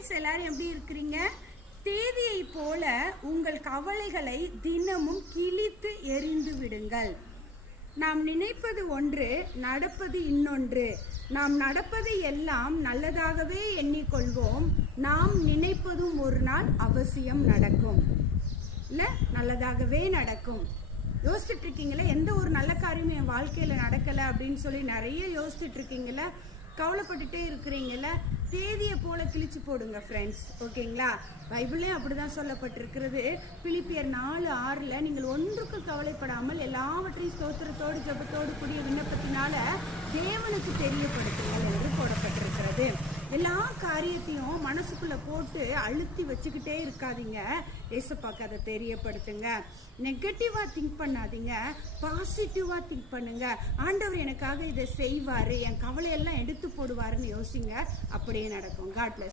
Friends, எல்லாரும் எப்படி இருக்கிறீங்க? தேதியை போல உங்கள் கவலைகளை தினமும் கிழித்து எறிந்து விடுங்கள். நாம் நினைப்பது ஒன்று, நடப்பது இன்னொன்று. நாம் நடப்பதை எல்லாம் நல்லதாகவே எண்ணிக்கொள்வோம். நாம் நினைப்பதும் ஒரு நாள் அவசியம் நடக்கும். இல்லை, நல்லதாகவே நடக்கும். யோசிச்சுட்டு இருக்கீங்களா? எந்த ஒரு நல்ல காரியமும் என் வாழ்க்கையில் நடக்கலை அப்படின்னு சொல்லி நிறைய யோசிச்சுட்டு இருக்கீங்களா? கவலைப்பட்டுட்டே இருக்கிறீங்கள? தேதியை போல கிழிச்சு போடுங்க ஃப்ரெண்ட்ஸ், ஓகேங்களா? பைபிள்லேயும் அப்படிதான் சொல்லப்பட்டிருக்கிறது. பிலிப்பியர் 4:6 நீங்கள் ஒன்றுக்கு கவலைப்படாமல் எல்லாவற்றையும் ஸ்தோத்திரத்தோடு ஜெபத்தோடு கூடிய விண்ணப்பத்தினால தேவனுக்கு தெரியப்படுத்துங்கள் என்று போடப்பட்டிருக்கிறது. எல்லா காரியத்தையும் மனசுக்குள்ள போட்டு அழுத்தி வச்சுக்கிட்டே இருக்காதீங்க. ஏசப்பாக்கு அதை தெரியப்படுத்துங்க. நெகட்டிவா திங்க் பண்ணாதீங்க, பாசிட்டிவா திங்க் பண்ணுங்க. ஆண்டவர் எனக்காக இதை செய்வாரு, என் கவலையெல்லாம் எடுத்து போடுவாருன்னு யோசிங்க. அப்படியே நடக்கும். God plus.